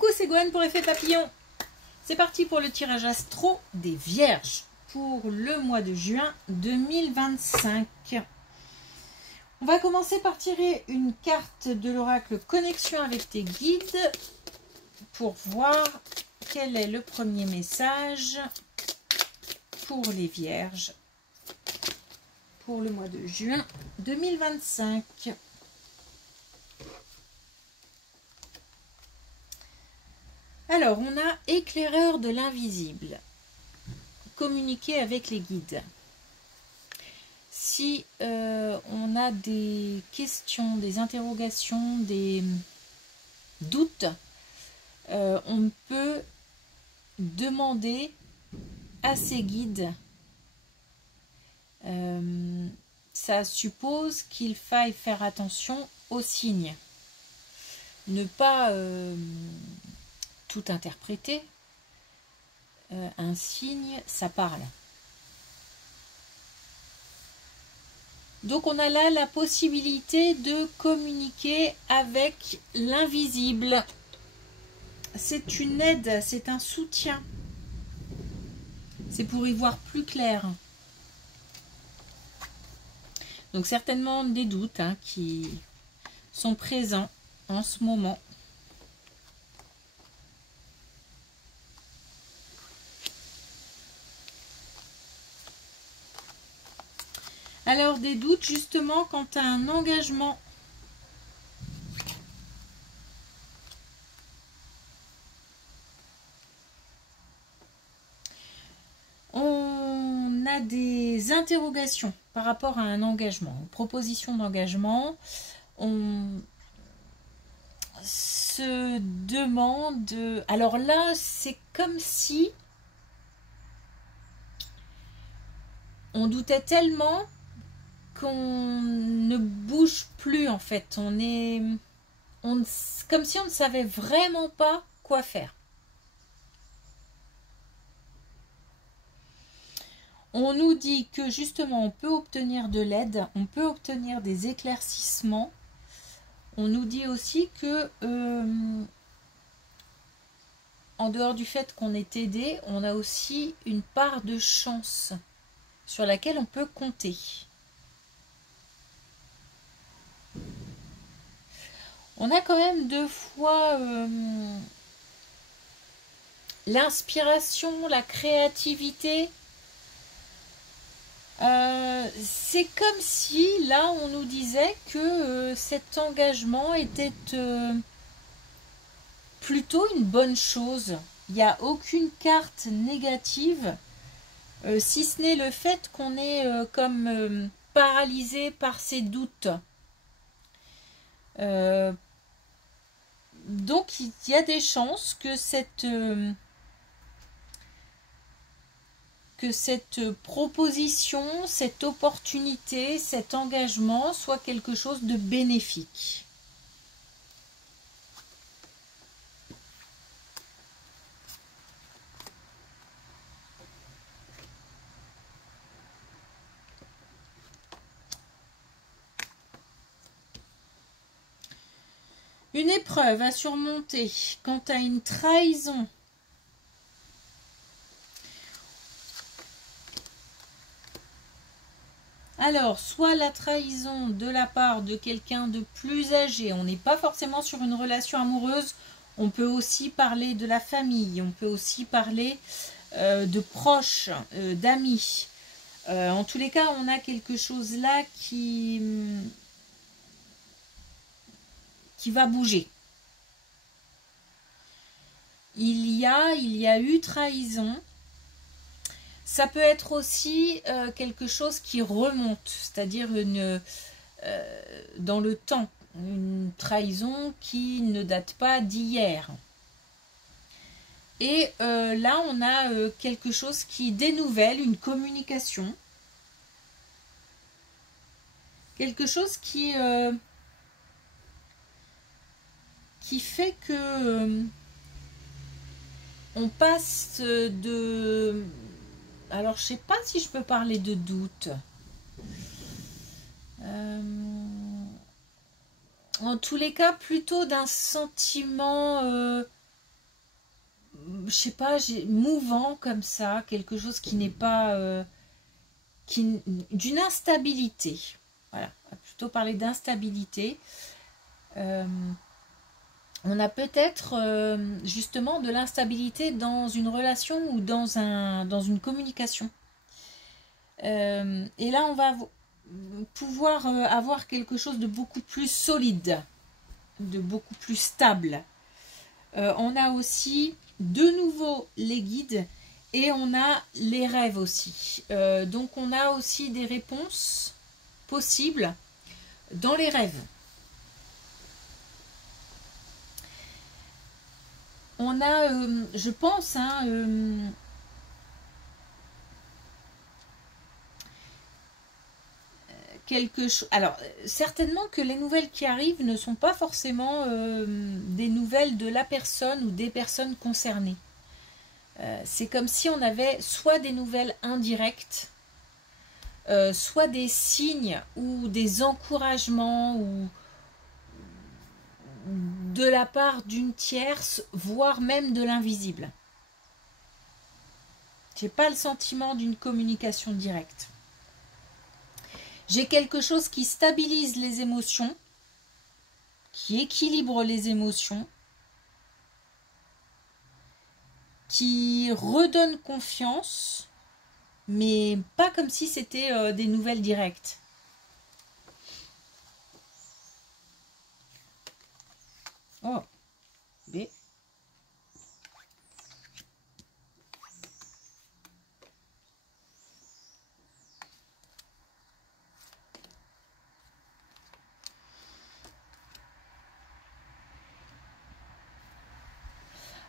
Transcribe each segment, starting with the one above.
Coucou, c'est Gwen pour Effet Papillon. C'est parti pour le tirage astro des Vierges pour le mois de juin 2025. On va commencer par tirer une carte de l'oracle Connexion avec tes guides pour voir quel est le premier message pour les Vierges pour le mois de juin 2025. Alors, on a éclaireur de l'invisible. Communiquer avec les guides. Si on a des questions, des interrogations, des doutes, on peut demander à ces guides. Ça suppose qu'il faille faire attention aux signes. Ne pas tout interpréter. Un signe, ça parle. Donc on a là la possibilité de communiquer avec l'invisible. C'est une aide, c'est un soutien. C'est pour y voir plus clair. Donc certainement des doutes qui sont présents en ce moment. Alors, des doutes justement quant à un engagement. On a des interrogations par rapport à un engagement, une proposition d'engagement. On se demande... Alors là, c'est comme si on doutait tellement qu'on ne bouge plus en fait. Comme si on ne savait vraiment pas quoi faire. On nous dit que justement on peut obtenir de l'aide, on peut obtenir des éclaircissements. On nous dit aussi que en dehors du fait qu'on est aidé, on a aussi une part de chance sur laquelle on peut compter. On a quand même deux fois l'inspiration, la créativité. C'est comme si là on nous disait que cet engagement était plutôt une bonne chose. Il n'y a aucune carte négative, si ce n'est le fait qu'on est comme paralysé par ces doutes. Donc il y a des chances que cette proposition, cette opportunité, cet engagement soit quelque chose de bénéfique. Une épreuve à surmonter quant à une trahison. Alors, soit la trahison de la part de quelqu'un de plus âgé, on n'est pas forcément sur une relation amoureuse, on peut aussi parler de la famille, on peut aussi parler de proches, d'amis. En tous les cas, on a quelque chose là qui va bouger. Il y a eu trahison. Ça peut être aussi quelque chose qui remonte, c'est-à-dire dans le temps, une trahison qui ne date pas d'hier. Et là, on a quelque chose qui dénouvelle, une communication. Quelque chose qui fait que on passe de... Alors, je ne sais pas si je peux parler de doute. En tous les cas, plutôt d'un sentiment je sais pas, mouvant comme ça, quelque chose qui n'est pas... d'une instabilité. Voilà, on va plutôt parler d'instabilité. On a peut-être justement de l'instabilité dans une relation ou dans une communication. Et là, on va pouvoir avoir quelque chose de beaucoup plus solide, de beaucoup plus stable. On a aussi de nouveau les guides et on a les rêves aussi. Donc on a aussi des réponses possibles dans les rêves. On a, je pense, quelque chose. Alors, certainement que les nouvelles qui arrivent ne sont pas forcément des nouvelles de la personne ou des personnes concernées. C'est comme si on avait soit des nouvelles indirectes, soit des signes ou des encouragements ou de la part d'une tierce, voire même de l'invisible. J'ai pas le sentiment d'une communication directe. J'ai quelque chose qui stabilise les émotions, qui équilibre les émotions, qui redonne confiance, mais pas comme si c'était des nouvelles directes. Oh, B.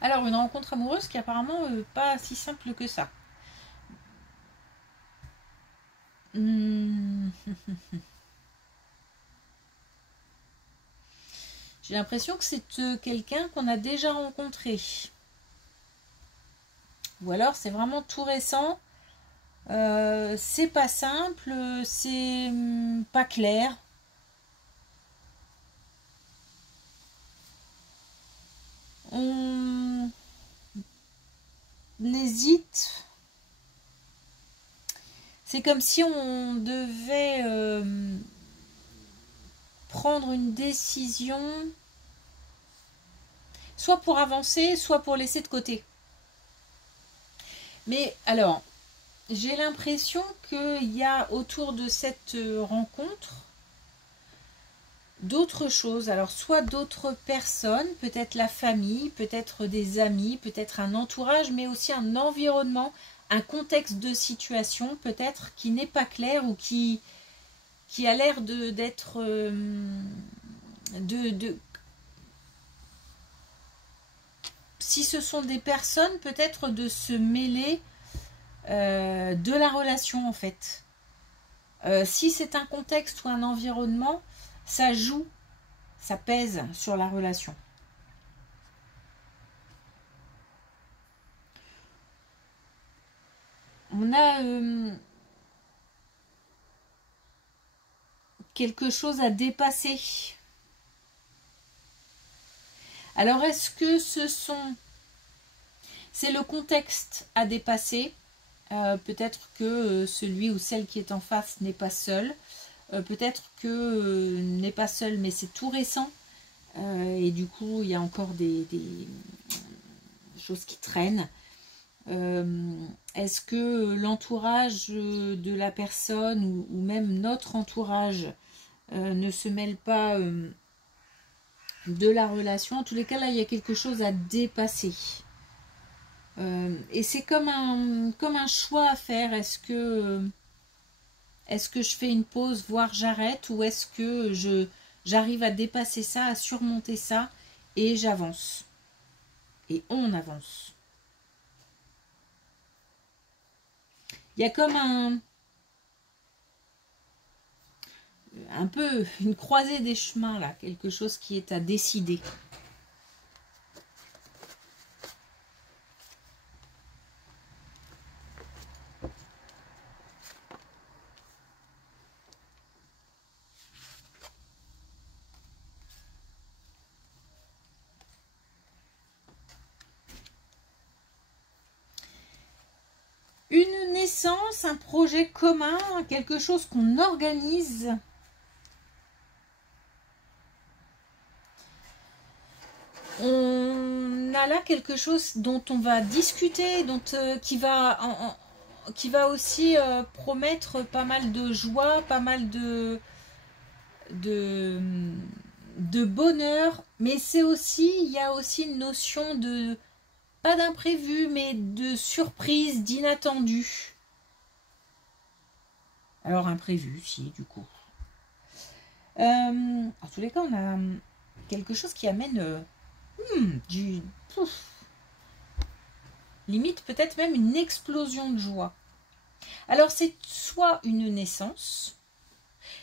Alors, une rencontre amoureuse qui est apparemment pas si simple que ça. J'ai l'impression que c'est quelqu'un qu'on a déjà rencontré. Ou alors c'est vraiment tout récent. C'est pas simple, c'est pas clair. On hésite. C'est comme si on devait prendre une décision, soit pour avancer, soit pour laisser de côté. Mais alors, j'ai l'impression qu'il y a autour de cette rencontre d'autres choses. Alors, soit d'autres personnes, peut-être la famille, peut-être des amis, peut-être un entourage, mais aussi un environnement, un contexte de situation peut-être qui n'est pas clair ou qui a l'air d'être si ce sont des personnes, peut-être de se mêler de la relation en fait. Si c'est un contexte ou un environnement, ça joue, ça pèse sur la relation. On a quelque chose à dépasser. Alors, est-ce que c'est le contexte à dépasser? Peut-être que celui ou celle qui est en face n'est pas seul. Peut-être que n'est pas seul, mais c'est tout récent. Et du coup, il y a encore des choses qui traînent. Est-ce que l'entourage de la personne ou même notre entourage ne se mêle pas de la relation? En tous les cas, là, il y a quelque chose à dépasser. Et c'est comme un choix à faire. Est-ce que je fais une pause, voire j'arrête, ou est-ce que j'arrive à dépasser ça, à surmonter ça, et j'avance. Et on avance. Il y a comme un peu une croisée des chemins là, quelque chose qui est à décider. lance un projet commun, quelque chose qu'on organise. On a là quelque chose dont on va discuter, qui va aussi promettre pas mal de joie, pas mal de bonheur. Mais c'est aussi, il y a aussi une notion de, pas d'imprévu, mais de surprise, d'inattendu. Alors imprévu, si, du coup. En tous les cas, on a quelque chose qui amène limite peut-être même une explosion de joie. Alors c'est soit une naissance,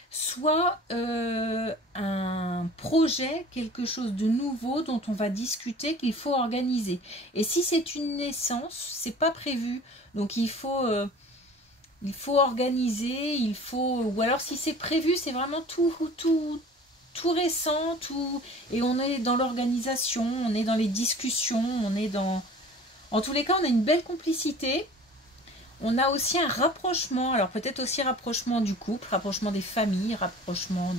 soit un projet, quelque chose de nouveau dont on va discuter, qu'il faut organiser. Et si c'est une naissance, c'est pas prévu, donc il faut organiser, ou alors si c'est prévu, c'est vraiment tout récent, et on est dans l'organisation, on est dans les discussions, en tous les cas, on a une belle complicité. On a aussi un rapprochement, alors peut-être aussi rapprochement du couple, rapprochement des familles, rapprochement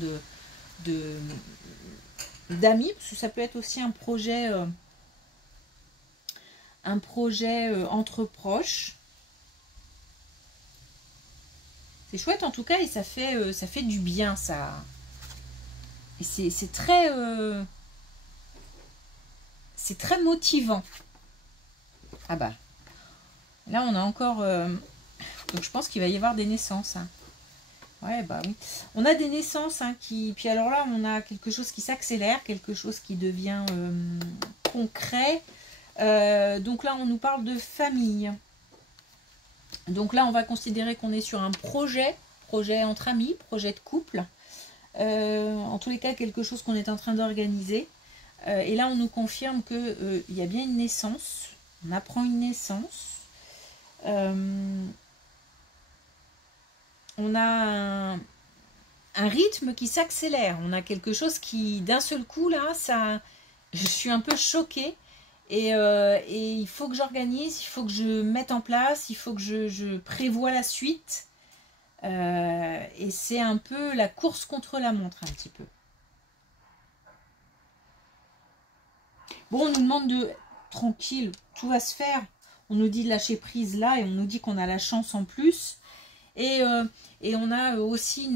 d'amis, parce que ça peut être aussi un projet entre proches. C'est chouette en tout cas, et ça fait du bien, ça. Et c'est très motivant. Ah bah, là on a encore... donc je pense qu'il va y avoir des naissances. Hein. Ouais, bah oui. On a des naissances Puis alors là, on a quelque chose qui s'accélère, quelque chose qui devient concret. Donc là, on nous parle de famille. Donc là, on va considérer qu'on est sur un projet entre amis, projet de couple. En tous les cas, quelque chose qu'on est en train d'organiser. Et là, on nous confirme qu'il y a bien une naissance. On apprend une naissance. On a un rythme qui s'accélère. On a quelque chose qui, d'un seul coup, là, ça, je suis un peu choquée. Et il faut que j'organise, il faut que je mette en place, il faut que je prévoie la suite. Et c'est un peu la course contre la montre, un petit peu. Bon, on nous demande de... Tranquille, tout va se faire. On nous dit de lâcher prise là, et on nous dit qu'on a la chance en plus. Et on a aussi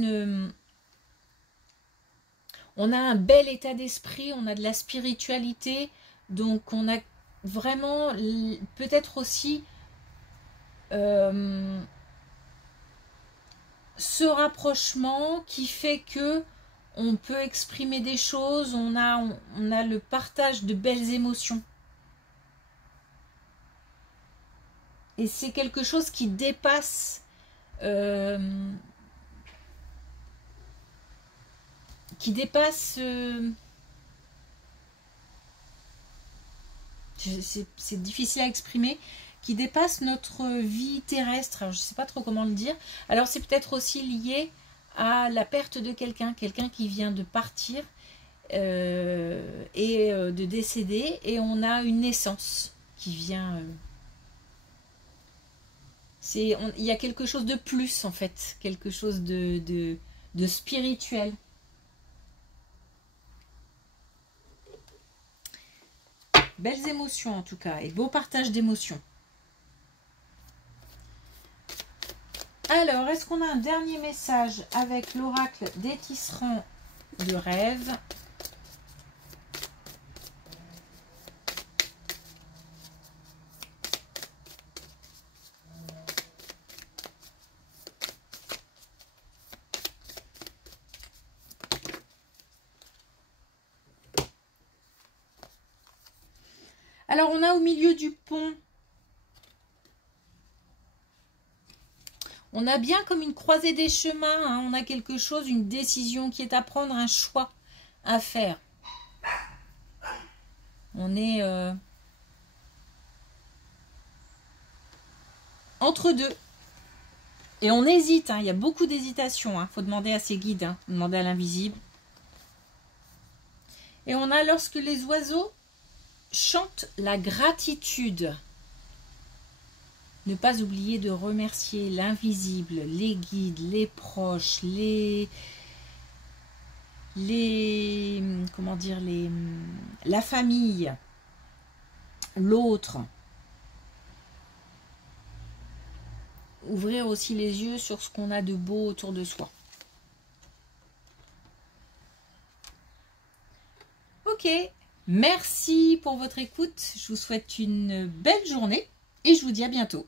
on a un bel état d'esprit, on a de la spiritualité, donc on a vraiment peut-être aussi ce rapprochement qui fait que on peut exprimer des choses, on a le partage de belles émotions. Et c'est quelque chose qui dépasse c'est difficile à exprimer, qui dépasse notre vie terrestre. Alors, je ne sais pas trop comment le dire. Alors c'est peut-être aussi lié à la perte de quelqu'un qui vient de partir et de décéder, et on a une naissance qui vient... il y a quelque chose de plus en fait, quelque chose de spirituel. Belles émotions en tout cas, et beau partage d'émotions. Alors, est-ce qu'on a un dernier message avec l'oracle des tisserands de rêve? Alors, on a au milieu du pont, on a bien comme une croisée des chemins, hein, on a quelque chose, une décision qui est à prendre, un choix à faire. On est entre deux. Et on hésite, hein, il y a beaucoup d'hésitation, hein, faut demander à ses guides, hein, demander à l'invisible. Et on a lorsque les oiseaux chante la gratitude. Ne pas oublier de remercier l'invisible, les guides, les proches, comment dire, la famille, l'autre. Ouvrir aussi les yeux sur ce qu'on a de beau autour de soi. Ok, merci pour votre écoute. Je vous souhaite une belle journée et je vous dis à bientôt.